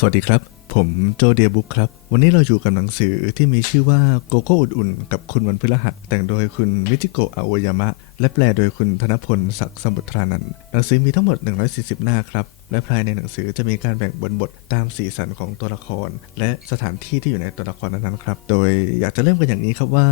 สวัสดีครับ ผมโจเดียบุ๊กครับ วันนี้เราอยู่กับหนังสือที่มีชื่อว่าโกโก้อุ่นๆ กับคุณวันพฤหัส แต่งโดยคุณมิจิโกะอาโอยามะ และแปลโดยคุณธนพลศักดิ์สมุทรานันหนังสือมีทั้งหมด 140 หน้าครับ และภายในหนังสือจะมีการแบ่งบทบทตามสีสันของตัวละคร และสถานที่ที่อยู่ในตัวละครนั้นๆครับ โดยอยากจะเริ่มกันอย่างนี้ครับว่า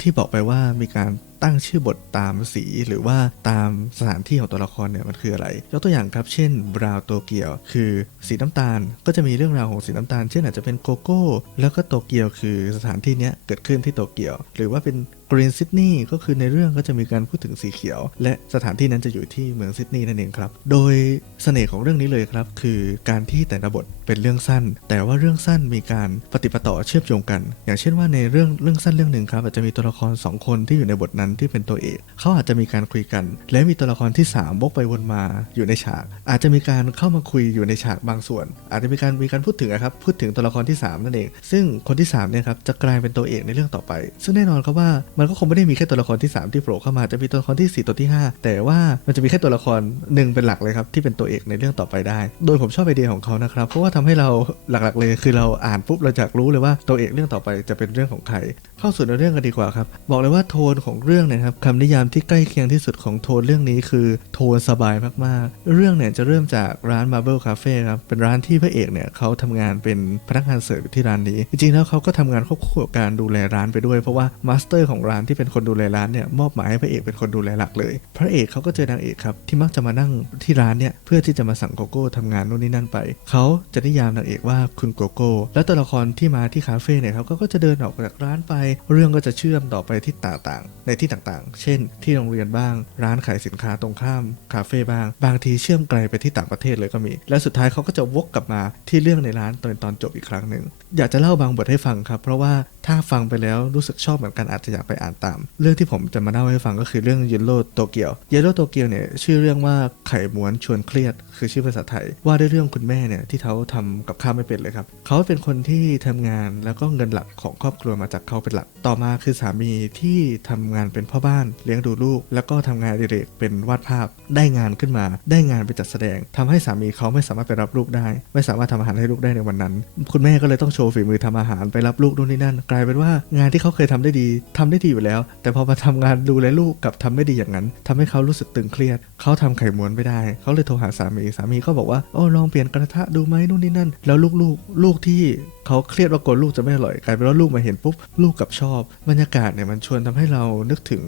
ที่บอกไปว่ามีการตั้งชื่อบทตามสีหรือว่าตามสถานที่ของตัวละครเนี่ยมันคืออะไร ยกตัวอย่างครับ เช่นบราวโตเกียว คือสีน้ำตาลก็จะมีเรื่องราวของสีน้ำตาล เช่นอาจจะเป็นโกโก้แล้วก็โตเกียวคือสถานที่นี้เกิดขึ้นที่โตเกียว หรือว่าเป็น กรีนซิดนีย์ก็คือในเรื่องก็จะมีการพูดถึงสีเขียว และสถานที่นั้นจะอยู่ที่เมืองซิดนีย์นั่นเองครับ โดยเสน่ห์ของเรื่องนี้เลยครับ คือการที่แต่ละบทเป็นเรื่องสั้น แต่ว่าเรื่องสั้นมีการปฏิปต่อเชื่อมโยงกัน อย่างเช่นว่าในเรื่องเรื่องสั้นเรื่องหนึ่งครับอาจจะมีตัวละครสองคนที่อยู่ในบทนั้นที่เป็นตัวเอกเขาอาจจะมีการคุยกัน และมีตัวละครที่สามวกไปวนมาอยู่ในฉาก อาจจะมีการเข้ามาคุยอยู่ในฉากบางส่วน อาจจะมีการมีการพูดถึงครับพูดถึงตัวละครที่สามนั่นเอง ซึ่งคนที่สามเนี่ยครับจะกลายเป็นตัวเอกในเรื่องต่อไป ซึ่งแน่นอนครับว่ามันก็คงไม่ได้มีแค่ตัวละครที่ 3 ที่โผล่เข้ามาจะมีตัวละครที่ 4 ตัวที่ 5 แต่ว่ามันจะมีแค่ตัวละครหนึ่งเป็นหลักเลยครับที่เป็นตัวเอกในเรื่องต่อไปได้ โดยผมชอบไอเดียของเขานะครับเพราะว่าทำให้เราหลักๆเลยคือเราอ่านปุ๊บเราจะรู้เลยว่าตัวเอกเรื่องต่อไปจะเป็นเรื่องของใครเข้าสู่ในเรื่องกันดีกว่าครับบอกเลยว่าโทนของเรื่องเนยครับคำนิยามที่ใกล้เคียงที่สุดของโทนเรื่องนี้คือโทนสบายมากๆ เรื่องเนี่ยจะเริ่มจากร้าน Marble Cafe ครับเป็นร้านที่พระเอกเนี่ยเขาทำงานเป็นพนักงานเสิร์ฟที่ร้านนี้ จริงๆแล้วเขาก็ทำงานควบคู่กับการดูแลร้านไปด้วยเพราะว่ามาสเตอร์ของร้านที่เป็นคนดูแลร้านเนี่ยมอบหมายให้พระเอกเป็นคนดูแลหลักเลย พระเอกเขาก็เจอนางเอกครับที่มักจะมานั่งที่ร้านเนี่ยเพื่อที่จะมาสั่งโกโก้ทำงานนู่นนี่นั่นไปเขาจะนิยามนางเอกว่าคุณโกโก้ แล้วตัวละครที่มาที่คาเฟ่เนี่ยครับก็จะเดินออกจากร้านไป เรื่องก็จะเชื่อมต่อไปที่ต่างๆ ในที่ต่างๆ เช่น ที่โรงเรียนบ้าง ร้านขายสินค้าตรงข้ามคาเฟ่บ้าง บางทีเชื่อมไกลไปที่ต่างประเทศเลยก็มี และสุดท้ายเขาก็จะวกกลับมาที่เรื่องในร้านตอนตอนจบอีกครั้งหนึ่งอยากจะเล่าบางบทให้ฟังครับ เพราะว่า ถ้าฟังไปแล้วรู้สึกชอบเหมือนกันอาจจะอยากไปอ่านตาม เรื่องที่ผมจะมาเล่าให้ฟังก็คือเรื่องเยลโล่โตเกียวเยลโล่โตเกียวเนี่ยชื่อเรื่องว่าไข่ม้วนชวนเครียด คือชื่อภาษาไทย ว่าด้วยเรื่องคุณแม่เนี่ยที่เขาทำกับข้าวไม่เป็นเลยครับเขาเป็นคนที่ทำงานแล้วก็เงินหลักของครอบครัวมาจากเขาเป็นหลัก ต่อมาคือสามีที่ทำงานเป็นพ่อบ้านเลี้ยงดูลูก แล้วก็ทำงานดิเรกเป็นวาดภาพ ได้งานขึ้นมา ได้งานไปจัดแสดงทำให้สามีเขาไม่สามารถไปรับลูกได้ ไม่สามารถทำอาหารให้ลูกได้ในวันนั้น คุณแม่ก็เลยต้องโชว์ฝีมือทำอาหารไปรับลูกนู่นนี่นั่นกลายเป็นว่างานที่เขาเคยทำได้ดีทำได้ดีอยู่แล้ว แต่พอมาทำงานดูแลลูกกับทำไม่ดีอย่างนั้นทำให้เขารู้สึกตึงเครียด เขาทำไข่ม้วนไม่ได้ เขาเลยโทรหาสามี สามีก็บอกว่าโอ้ลองเปลี่ยนกระทะดูไหมนู่นนี่นั่น แล้วลูกๆ ลูกที่เขาเครียดว่ากลัวลูกจะไม่อร่อยกลายเป็นว่าลูกมาเห็นปุ๊บลูกกับชอบ บรรยากาศเนี่ยมันชวนทำให้เรานึกถึง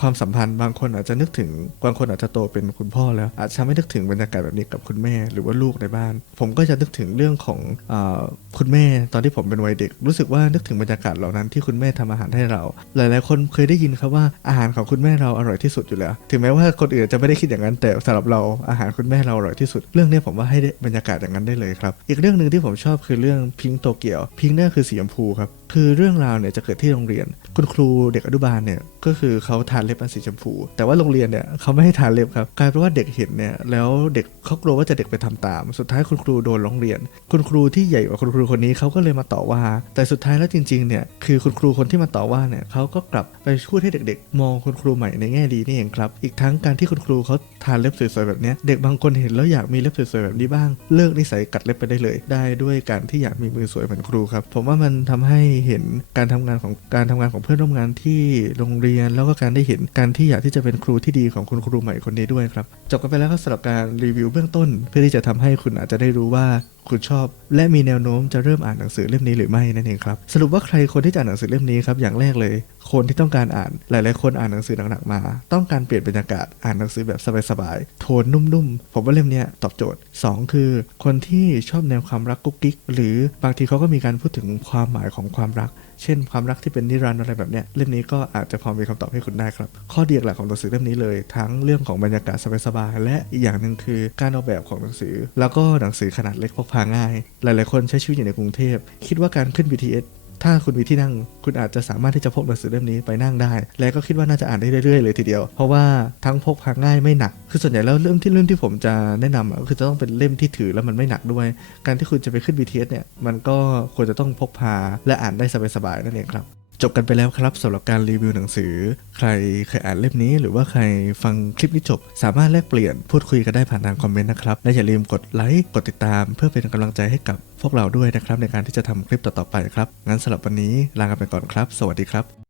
ความสัมพันธ์บางคนอาจจะนึกถึงบางคนอาจจะโตเป็นคุณพ่อแล้ว อาจจะไม่นึกถึงบรรยากาศแบบนี้กับคุณแม่หรือว่าลูกในบ้าน ผมก็จะนึกถึงเรื่องของอคุณแม่ตอนที่ผมเป็นวัยเด็ก รู้สึกว่านึกถึงบรรยากาศเหล่านั้นที่คุณแม่ทำอาหารให้เรา หลาย ๆ คนเคยได้ยินครับว่าอาหารของคุณแม่เราอร่อยที่สุดอยู่แล้ว ถึงแม้ว่าคนอื่นจะไม่ได้คิดอย่างนั้นแต่สำหรับเราอาหารคุณแม่เราอร่อยที่สุด เรื่องนี้ผมว่าให้บรรยากาศอย่างนั้นได้เลยครับ อีกเรื่องหนึ่งที่ผมชอบคือเรื่องพิงโตเกียวพิงเนอร์คือสีชมพูครับคือเรื่องราวเนี่ยจะเกิดที่โรงเรียน คุณครูเด็กอนุบาลเนี่ยก็คือเขาทานเล็บอันสีชมพู แต่ว่าโรงเรียนเนี่ยเขาไม่ให้ทานเล็บครับกลายเป็นว่าเด็กเห็นเนี่ยแล้วเด็กเขากลัวว่าจะเด็กไปทำตาม สุดท้ายคุณครูโดนโรงเรียน คุณครูที่ใหญ่กว่าคุณครูคนนี้เขาก็เลยมาต่อว่า แต่สุดท้ายแล้วจริงๆเนี่ยคือคุณครูคนที่มาต่อว่าเนี่ยเขาก็กลับไปพูดให้เด็ก ๆ มองคุณครูใหม่ในแง่ดีนี่เองครับ อีกทั้งการที่คุณครูเขาทานเล็บสวยๆแบบเนี้ยเด็กบางคนเห็นแล้วอยากมีเล็บสวยๆแบบนี้บ้าง เลิกนิสัยกัดเล็บไปได้เลย ได้ด้วยการที่อยากมีมือสวยเหมือนครูครับผมว่ามันทำให้เห็นการทำงานของการทำงานของเพื่อนร่วมงานที่โรงเรียน แล้วก็การได้เห็นการที่อยากที่จะเป็นครูที่ดีของคุณครูใหม่คนนี้ด้วยครับ จบกันไปแล้วก็สำหรับการรีวิวเบื้องต้น เพื่อที่จะทำให้คุณอาจจะได้รู้ว่า คุณชอบ และมีแนวโน้มจะเริ่มอ่านหนังสือเล่มนี้หรือไม่นั่นเองครับสรุปว่าใครคนที่จะอ่านหนังสือเล่มนี้ครับอย่างแรกเลย คนที่ต้องการอ่านหลาย ๆ คนอ่านหนังสือหนักๆมา ต้องการเปลี่ยนบรรยากาศอ่านหนังสือแบบสบายๆโทนนุ่มๆผมว่าเล่มนี้ตอบโจทย์ 2 คือ คนที่ชอบแนวความรักกุ๊กกิ๊กหรือบางทีเขาก็มีการพูดถึงความหมายของความรัก เช่นความรักที่เป็นนิรันดร์อะไรแบบเนี้ยเล่มนี้ก็อาจจะพอมีคำตอบให้คุณได้ครับ ข้อดีหลักของหนังสือเล่มนี้เลย ทั้งเรื่องของบรรยากาศสบายๆและอีกอย่างหนึ่งคือการออกแบบของหนังสือ แล้วก็หนังสือขนาดเล็กพกพาง่าย หลายๆคนใช้ชีวิตอยู่ในกรุงเทพ คิดว่าการขึ้น BTS ถ้าคุณมีที่นั่งคุณอาจจะสามารถที่จะพกหนังสือเล่มนี้ไปนั่งได้ และก็คิดว่าน่าจะอ่านได้เรื่อยๆเลยทีเดียว เพราะว่าทั้งพกพาง่ายไม่หนัก คือส่วนใหญ่แล้วเล่มที่เล่มที่ผมจะแนะนำก็คือจะต้องเป็นเล่มที่ถือแล้วมันไม่หนักด้วย การที่คุณจะไปขึ้น BTS เนี่ยมันก็ควรจะต้องพกพาและอ่านได้สบายๆนั่นเองครับ จบกันไปแล้วครับสำหรับการรีวิวหนังสือ ใครเคยอ่านเล่มนี้ หรือว่าใครฟังคลิปนี้จบ สามารถแลกเปลี่ยนพูดคุยกันได้ผ่านทางคอมเมนต์นะครับ และอย่าลืมกดไลค์กดติดตาม เพื่อเป็นกำลังใจให้กับพวกเราด้วยนะครับ ในการที่จะทำคลิปต่อๆไปครับงั้นสำหรับวันนี้ลากันไปก่อนครับ สวัสดีครับ